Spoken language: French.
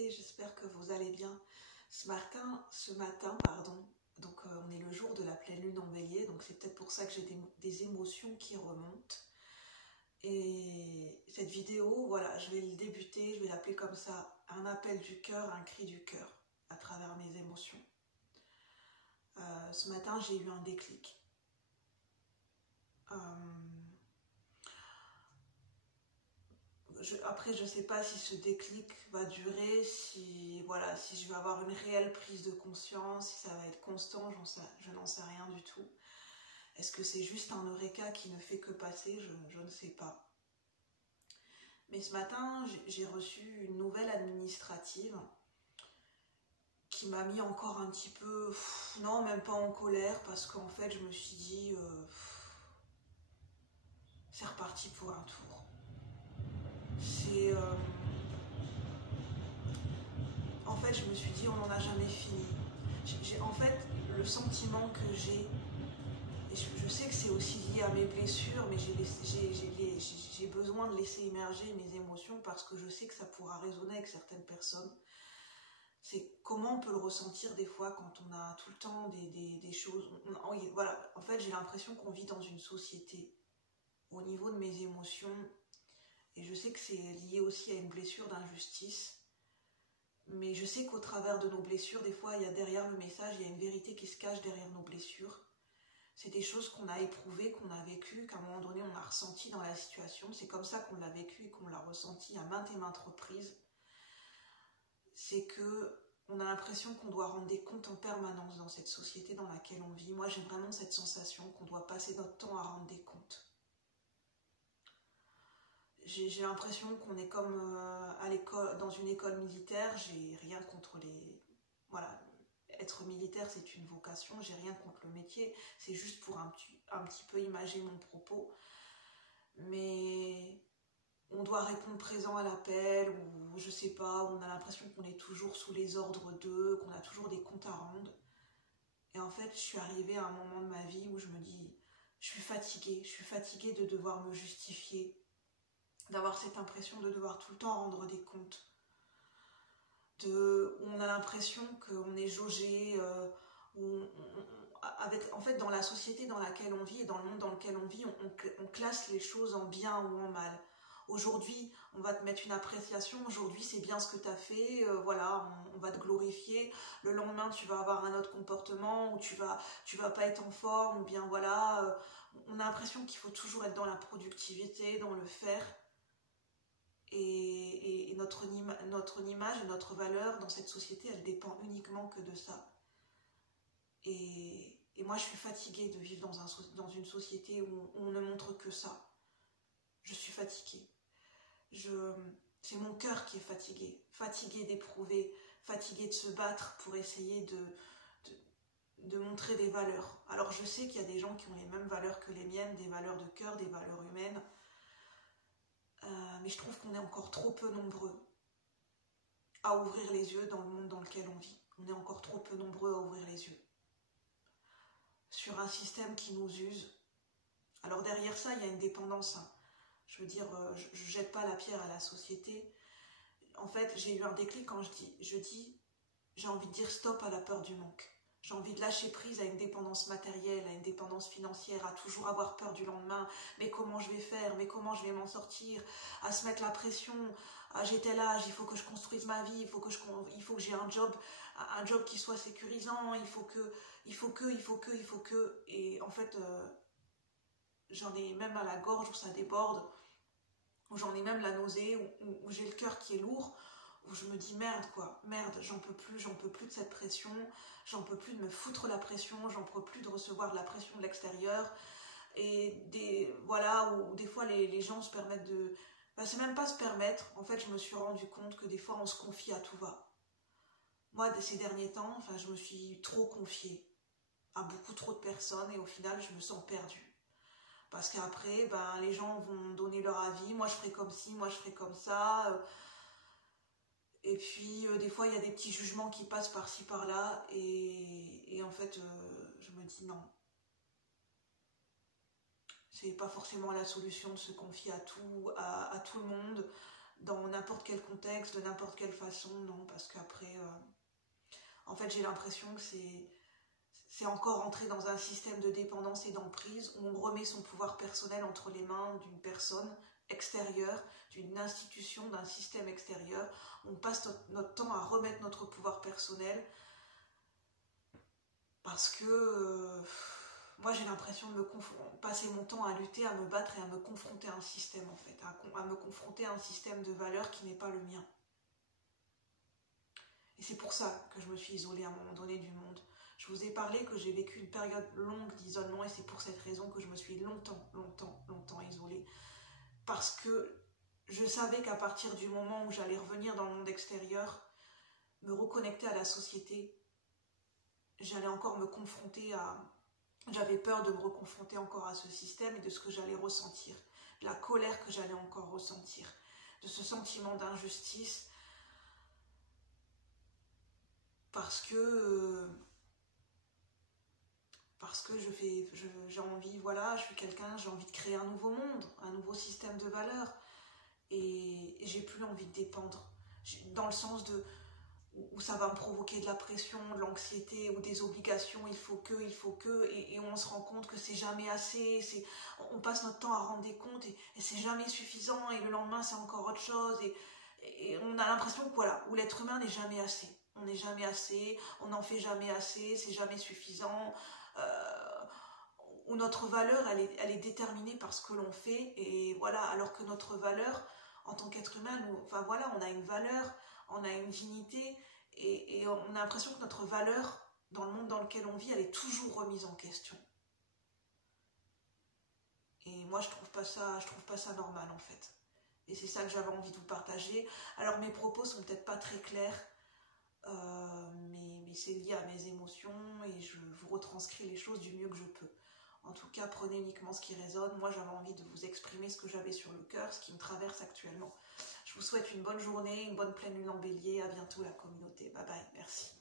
beauté, j'espère que vous allez bien. Ce matin, donc on est le jour de la pleine lune en bélier, donc c'est peut-être pour ça que j'ai des émotions qui remontent. Et cette vidéo, voilà, je vais le débuter, je vais l'appeler comme ça, un appel du cœur, un cri du cœur, à travers mes émotions. Ce matin, j'ai eu un déclic. Après, je ne sais pas si ce déclic va durer, si je vais avoir une réelle prise de conscience, si ça va être constant, je n'en sais rien du tout. Est-ce que c'est juste un eureka qui ne fait que passer? Je ne sais pas. Mais ce matin, j'ai reçu une nouvelle administrative qui m'a mis encore un petit peu, non, même pas en colère, parce qu'en fait, je me suis dit, c'est reparti pour un tour. En fait, je me suis dit, on n'en a jamais fini. En fait, le sentiment que j'ai, et je sais que c'est aussi lié à mes blessures, mais j'ai besoin de laisser émerger mes émotions parce que je sais que ça pourra résonner avec certaines personnes. C'est comment on peut le ressentir des fois quand on a tout le temps des choses. Voilà, en fait, j'ai l'impression qu'on vit dans une société au niveau de mes émotions. Et je sais que c'est lié aussi à une blessure d'injustice. Mais je sais qu'au travers de nos blessures, des fois, il y a derrière le message, il y a une vérité qui se cache derrière nos blessures. C'est des choses qu'on a éprouvées, qu'on a vécues, qu'à un moment donné, on a ressenti dans la situation. C'est comme ça qu'on l'a vécu et qu'on l'a ressenti à maintes et maintes reprises. C'est qu'on a l'impression qu'on doit rendre des comptes en permanence dans cette société dans laquelle on vit. Moi, j'ai vraiment cette sensation qu'on doit passer notre temps à rendre des comptes. J'ai l'impression qu'on est comme à l'école, dans une école militaire. J'ai rien contre les... Voilà, être militaire, c'est une vocation. J'ai rien contre le métier. C'est juste pour un petit peu imager mon propos. Mais on doit répondre présent à l'appel, ou je sais pas, on a l'impression qu'on est toujours sous les ordres d'eux, qu'on a toujours des comptes à rendre. Et en fait, je suis arrivée à un moment de ma vie où je me dis, je suis fatiguée de devoir me justifier, d'avoir cette impression de devoir tout le temps rendre des comptes. On a l'impression qu'on est jaugé, en fait, dans la société dans laquelle on vit et dans le monde dans lequel on vit, on classe les choses en bien ou en mal. Aujourd'hui, on va te mettre une appréciation, aujourd'hui c'est bien ce que tu as fait, voilà, on va te glorifier. Le lendemain, tu vas avoir un autre comportement, ou tu vas pas être en forme, ou bien voilà, on a l'impression qu'il faut toujours être dans la productivité, dans le faire. Et notre image et notre valeur dans cette société, elle dépend uniquement que de ça. Et moi, je suis fatiguée de vivre dans une société où on ne montre que ça. Je suis fatiguée. C'est mon cœur qui est fatigué d'éprouver, fatigué de se battre pour essayer de montrer des valeurs. Alors, je sais qu'il y a des gens qui ont les mêmes valeurs que les miennes, des valeurs de cœur, des valeurs humaines. Mais je trouve qu'on est encore trop peu nombreux à ouvrir les yeux dans le monde dans lequel on vit. On est encore trop peu nombreux à ouvrir les yeux sur un système qui nous use. Alors derrière ça, il y a une dépendance. Je veux dire, je jette pas la pierre à la société. En fait, j'ai eu un déclic quand je dis, j'ai envie de dire stop à la peur du manque. J'ai envie de lâcher prise à une dépendance matérielle, à une dépendance financière, à toujours avoir peur du lendemain. Mais comment je vais faire? Mais comment je vais m'en sortir? À se mettre la pression. J'ai tel âge, il faut que je construise ma vie, il faut que j'ai un job qui soit sécurisant, il faut que. Et en fait, j'en ai même à la gorge où ça déborde, où j'en ai même la nausée, où j'ai le cœur qui est lourd, où je me dis merde, j'en peux plus de cette pression, j'en peux plus de me foutre la pression, j'en peux plus de recevoir de la pression de l'extérieur. Et où des fois les gens se permettent de... c'est même pas se permettre, en fait je me suis rendu compte que des fois on se confie à tout va. Moi, ces derniers temps, je me suis trop confiée à beaucoup trop de personnes et au final je me sens perdue. Parce qu'après, les gens vont donner leur avis, moi je ferai comme ci, moi je ferai comme ça. Et puis, des fois, il y a des petits jugements qui passent par-ci, par-là. Et en fait, je me dis non. C'est pas forcément la solution de se confier à tout le monde, dans n'importe quel contexte, de n'importe quelle façon, non, parce qu'après, en fait, j'ai l'impression que c'est encore entrer dans un système de dépendance et d'emprise où on remet son pouvoir personnel entre les mains d'une personne extérieure, d'une institution, d'un système extérieur. On passe notre temps à remettre notre pouvoir personnel parce que moi j'ai l'impression de passer mon temps à lutter, à me battre et à me confronter à un système en fait, à me confronter à un système de valeurs qui n'est pas le mien. Et c'est pour ça que je me suis isolée à un moment donné du monde. Je vous ai parlé que j'ai vécu une période longue d'isolement et c'est pour cette raison que je me suis longtemps isolée. Parce que je savais qu'à partir du moment où j'allais revenir dans le monde extérieur, me reconnecter à la société, j'allais encore me confronter à... J'avais peur de me reconfronter encore à ce système et de ce que j'allais ressentir, de la colère que j'allais encore ressentir, de ce sentiment d'injustice, parce que j'ai envie, voilà, je suis quelqu'un, j'ai envie de créer un nouveau monde, un nouveau système de valeurs, et j'ai plus envie de dépendre, dans le sens de où ça va me provoquer de la pression, de l'anxiété ou des obligations, il faut que, et on se rend compte que c'est jamais assez, on passe notre temps à rendre des comptes et c'est jamais suffisant, et le lendemain c'est encore autre chose, et on a l'impression que voilà, où l'être humain n'est jamais assez, on n'est jamais assez, on n'en fait jamais assez, c'est jamais suffisant, où notre valeur elle est déterminée par ce que l'on fait, et voilà, alors que notre valeur en tant qu'être humain, enfin voilà, on a une valeur, on a une dignité, et on a l'impression que notre valeur dans le monde dans lequel on vit, elle est toujours remise en question. Et moi je trouve pas ça normal en fait. Et c'est ça que j'avais envie de vous partager. Alors mes propos sont peut-être pas très clairs, mais c'est lié à mes émotions et je vous retranscris les choses du mieux que je peux. En tout cas, prenez uniquement ce qui résonne. Moi, j'avais envie de vous exprimer ce que j'avais sur le cœur, ce qui me traverse actuellement. Je vous souhaite une bonne journée, une bonne pleine lune en bélier. À bientôt la communauté. Bye bye, merci.